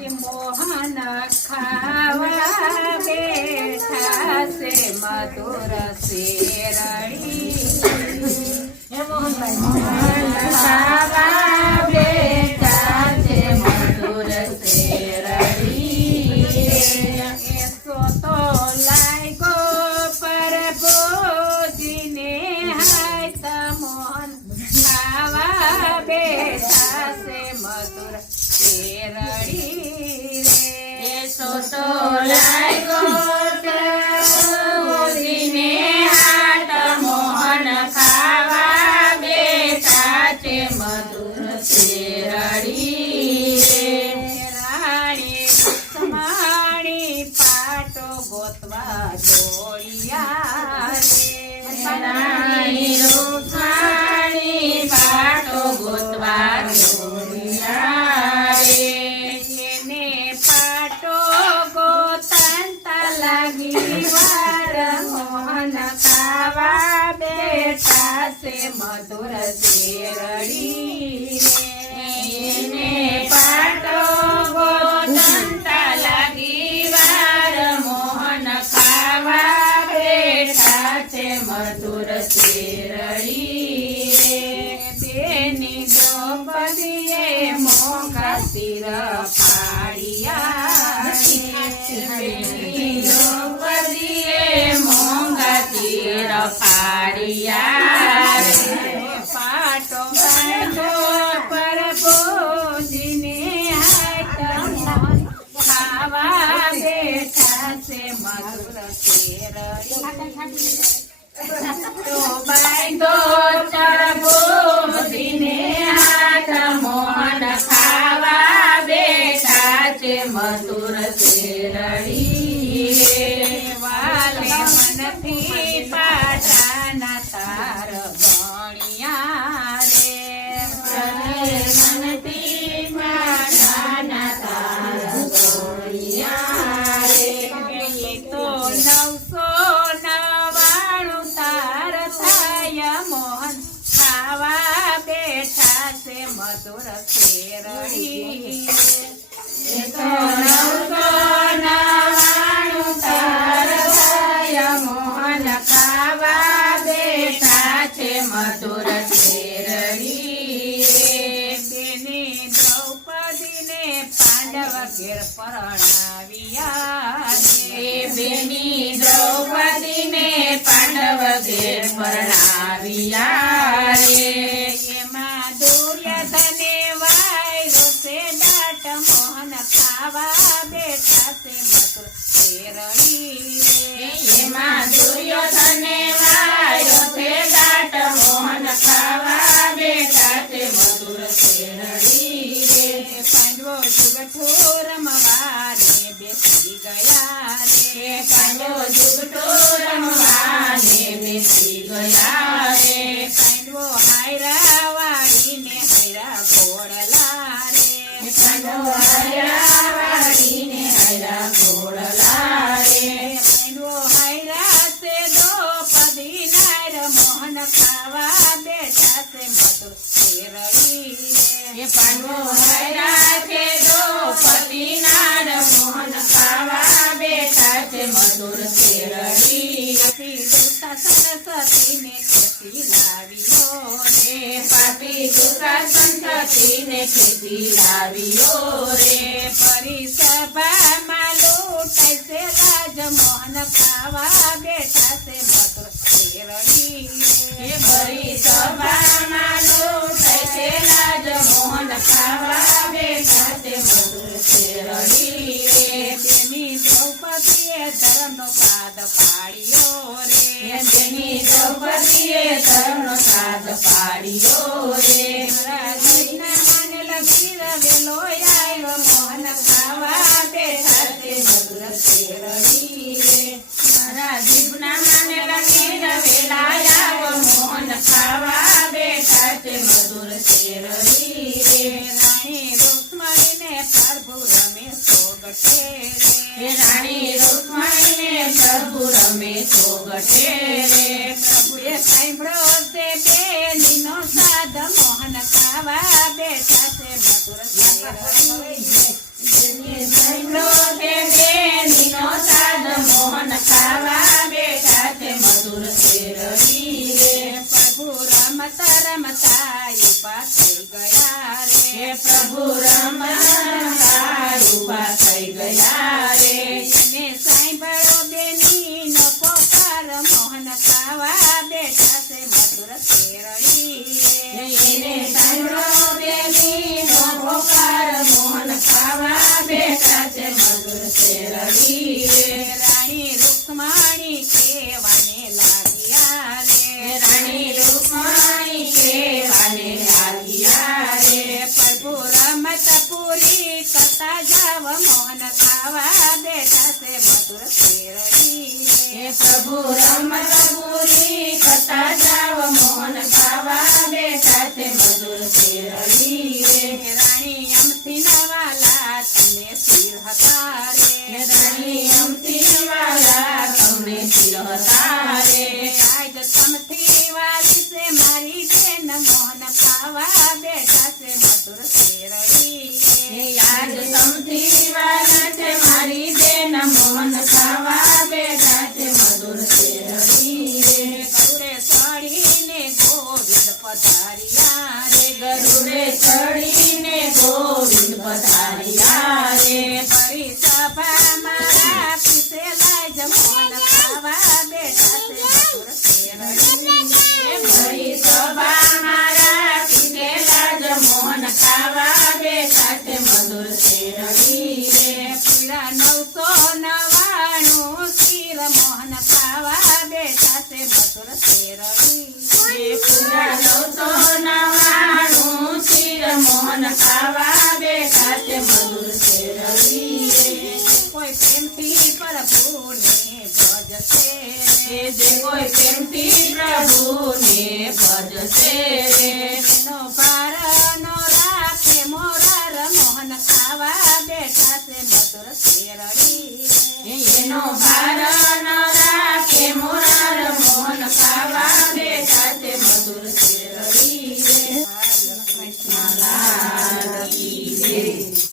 મોહન ખાવા બેઠા છે મધુર શેરડી મોહન ખાવા બેઠા છે મધુર શેરડી એસો તો લાયકો પર ભોજીને હાથ મોહન ખાવા બેઠા છે મધુર શેરડી એસો તો લાયકો ભોજીને હાથ મોહન ખાવા બેઠા છે મધુર શેરડી રાણી સમાણી પાટો ગોતવા દોડિયા રાણી રૂખાણી પાટો ગોતવા દોડિયા એને પાટો ગોતંતા લાગી વાર મોહન ખાવા બેઠા છે મધુર શેરડી એને પાટો ગોતંતા લાગી વાર મોહન ખાવા બેઠા છે મધુર શેરડી બેની દ્રૌપદીએ મોંઘા શિર ફાડ્યા બેની દ્રૌપદીએ મોંઘા શિર ફાડ્યા પાટો બાંધો પર ભોજીને હાથ મોહન ખાવા બેઠા છે મધુર શેરડી તો બાંધો ભોજીને હાથ મોહન ખાવા બેઠા છે મધુર શેરડી વાલે મનથી પાટાના તાર ગણ્યા રે મનથી પાટાના તાર ગણ્યા રે તો 999 તાર થાય મોહન ખાવા બેઠા છે મધુર શેરડી તો 999 તાર થાય મોહન ખાવા બેઠા છે મધુર શેરડી બેની દ્રૌપદીને પાંડવ ઘેર પરણાવ્યા બેની દ્રૌપદીને પાંડવ ઘેર પરણાવ્યા એમાં દુર્યોધને વાયરો છે દાટ મોહન ખાવા બેઠા છે મધુર શેરડી એમાં દુર્યોધને વાયરો છે દાટ મોહન ખાવા બેઠા છે મધુર શેરડી પાંડવો જુગઠો રમવાને બેસી ગયા રે પાંડવો જુગઠો રમવાને બેસી ગયા રે પાંડવો હાયરા વાળીને હાયરા ઘોડલા રે પાંડવો હાયરા વાળીને હાયરા ઘોડલા રે પાંડવો હાયરા છે દ્રૌપદી નાર મોહન ખાવા બેઠા છે મધુર શેરડી રે પાંડવો હાયરા છે દ્રૌપદી નાર મોહન ખાવા બેઠા છે મધુર શેરડી સરસ્વતીને ખેતી લાવ્યો રે પાપી દુશાસન સતીને ખેતી લાવ્યો રે પરિસભામાં લૂંટાય છે રાજ મોહન ખાવા બેઠા છે મધુર શેરડી પરિસભામાં લૂંટાય છે રાજ મોહન ખાવા બેઠા છે મધુર શેરડી તેની દ્રૌપદીએ ધર્મનો પાદ પાડ્યો રે તેની દ્રૌપદીએ ધર્મનો પાદ પાડ્યો રે રાજના માને લગી રવેલો આવ્યો મોહન ખાવા બેઠા છે મધુર શેરડી રે મારા જીભના માને લગી રવેલા આવ્યો મોહન ખાવા બેઠા છે મધુર શેરડી રે રાણી રૂક્ષ્મણીને પ્રભુ રમે સોગઠે રે રાણી રૂક્ષ્મણીને પ્રભુ રમે સોગઠે રે પ્રભુએ સાંભળ્યો છે બેનીનો સાદ મોહન ખાવા બેઠા છે મધુર શેરડી જાવ મોહન ખાવા બેઠા છે મધુર શેરડી રે. પ્રભુ રમતા પૂરી કરતા જાવ મોહન ખાવા બેઠા છે મધુર શેરડી રે. રાણી અમથી નવાલા તમને શિર હતા રે. રાણી અમથી વાલા તમને શિર હતા રે. આજ તમથી વાલી છે મારી બેન મોહન ખાવા બેઠા છે મધુર શેરડી રે. આજ તમથી વાલા છે મારી બેન મોહન ખાવા બેઠા છે મધુર શેરડી રે. ગરુડે ચડીને ગોવિંદ પધાર્યા રે. ગરુડે ચડીને ગોવિંદ પધાર્યા રે. ફરી સભામાં રાખી છે લાજ મોહન ખાવા બેઠા છે મધુર શેરડી રે. ભરી સભામાં રાખી તે લાજ મોહન ખાવા બેઠા છે મધુર શેરડી રે. પીળા 999 શિર મોહન ખાવા બેઠા છે મધુર શેરડી રે. પૂરા 999 શિર મોહન ખાવા બેઠા છે મધુર શેરડી રે. કોઈ પ્રેમથી પ્રભુને ભજશે રે. જે કોઈ પ્રેમથી પ્રભુને ભજશે રે. એનો પાર નો રાખે મોરાર મોહન ખાવા